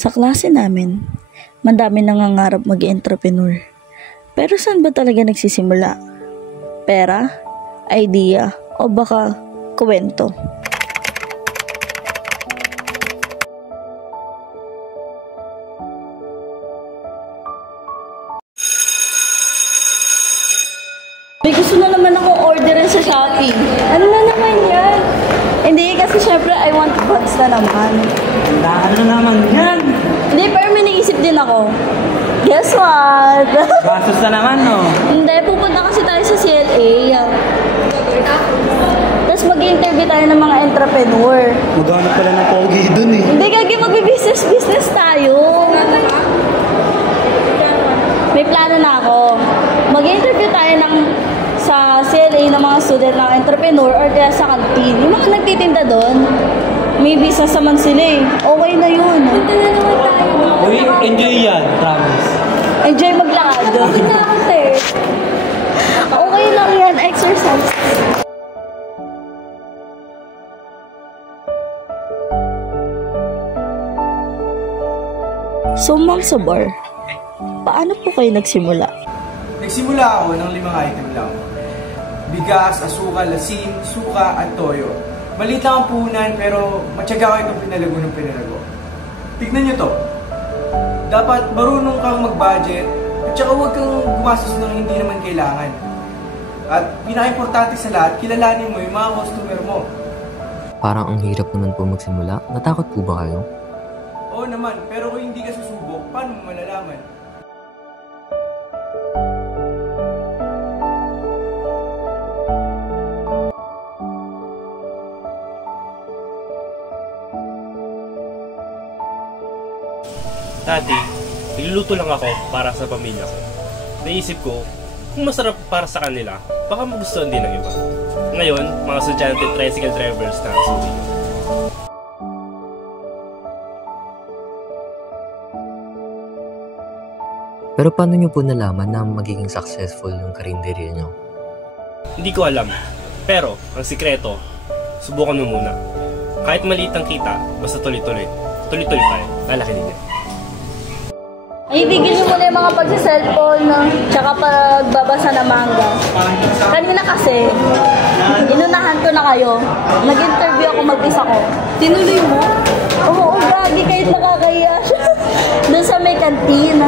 Sa klase namin, madami nangangarap mag-entrepreneur. Pero saan ba talaga nagsisimula? Pera? Idea? O baka kwento? May gusto na naman akong orderin sa Shopee. Ano na naman yan? Hindi, kasi syempre I want buds na naman. Ano na naman yan? Hindi, pero may naisip din ako. Guess what? Gastos na naman, no? Hindi, pupunta kasi tayo sa CLA. Tapos mag-interview tayo ng mga entrepreneur. Maghanap pala ng pogi dun eh. Hindi, kagi mag-business tayo. May plano na ako. Mag-interview tayo sa CLA ng mga student ng entrepreneur or kaya sa canteen. Yung mga nagtitinda doon, may business naman sila eh. Okay na yun. Punta na naman tayo. Uy, enjoy yan, promise. Enjoy maglakad. Bakit na ako, sir? Okay lang yan, exercise. So, Mang Sabar, paano po kayo nagsimula? Nagsimula ako ng 5 item lang. Bigas, asukal, asin, suka, at toyo. Maliit lang ang puhunan pero matyaga ko itong pinalago. Tignan nyo to. Dapat marunong kang mag-budget at saka huwag kang gumastos ng hindi naman kailangan. At pinaka-importante sa lahat, kilalanin mo yung mga customer mo. Parang ang hirap naman po magsimula. Natakot po ba kayo? Oo naman, pero kung hindi ka susubok, paano mo malalaman? Dati, niluluto lang ako para sa pamilya ko. Naisip ko, kung masarap para sa kanila, baka magustuhan din ng iba. Ngayon, mga estudyante tricycle drivers na ang suwi ko. Pero paano nyo po nalaman na magiging successful yung karinderya nyo? Hindi ko alam. Pero, ang sikreto, subukan mo muna. Kahit maliit ang kita, basta tuloy-tuloy. Tuloy-tuloy tayo, lalaki din yan. Ay, bigyan nyo muna yung mga pagsa-cellphone, no? Tsaka pagbabasa ng manga. Kanina kasi, inunahan ko na kayo. Nag-interview ako, mag-isa ko. Tinuloy mo? Oo, gagi, kahit nakakahiya siya. Doon sa may canteen.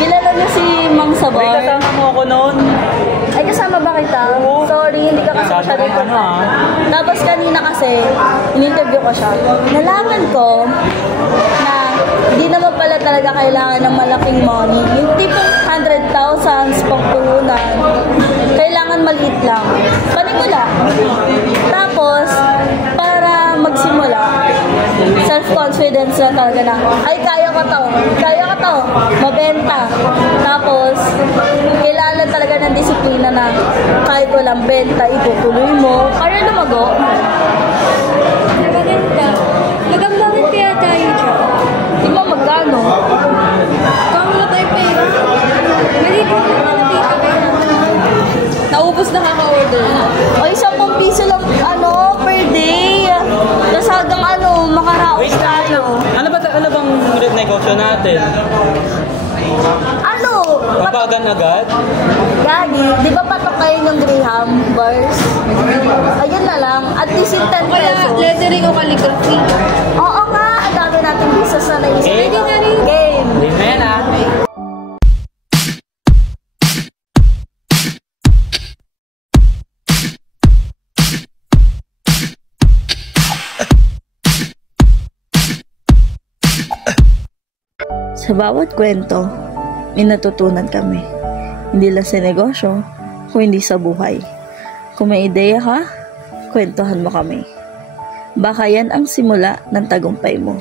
Kilala niyo si Mang Sabar? Uy, kasama mo ako noon. Ay, kasama ba kita? Oo. Sorry, hindi ka kasama siya dito. Tapos kanina kasi, in-interview ko siya. Nalaman ko na hindi naman pala talaga kailangan ng malaking money. Yung tipong 100,000 pangpuhunan, kailangan maliit lang. Panimula. Tapos, para magsimula, self-confidence na talaga na, ay, kaya ka to, mabenta. Tapos, kailangan talaga ng disiplina na kahit walang benta, itutuloy mo. Kaya lumago. Maganda. Bakit kaya tayo dyan? Di ba magkano? Kung wala tayo pera. Maliit ko na nakita pera. Naubos na kaka-order. O, 10 piso lang, per day. Tapos hanggang makaraos tayo. Ano bang negosyo natin? Papagan agad? Gagi, di ba patok kayo ng Graham bars? Ayun na lang, at least yung 10 Wala, pesos. lettering o calligraphy. Oo nga, ang dami natin business na naisip. Pwede na rin. Game. Hindi na yan ah. Sa bawat kwento, may natutunan kami. Hindi lang sa negosyo, kundi sa buhay. Kung may ideya ka, kwentuhan mo kami. Baka yan ang simula ng tagumpay mo.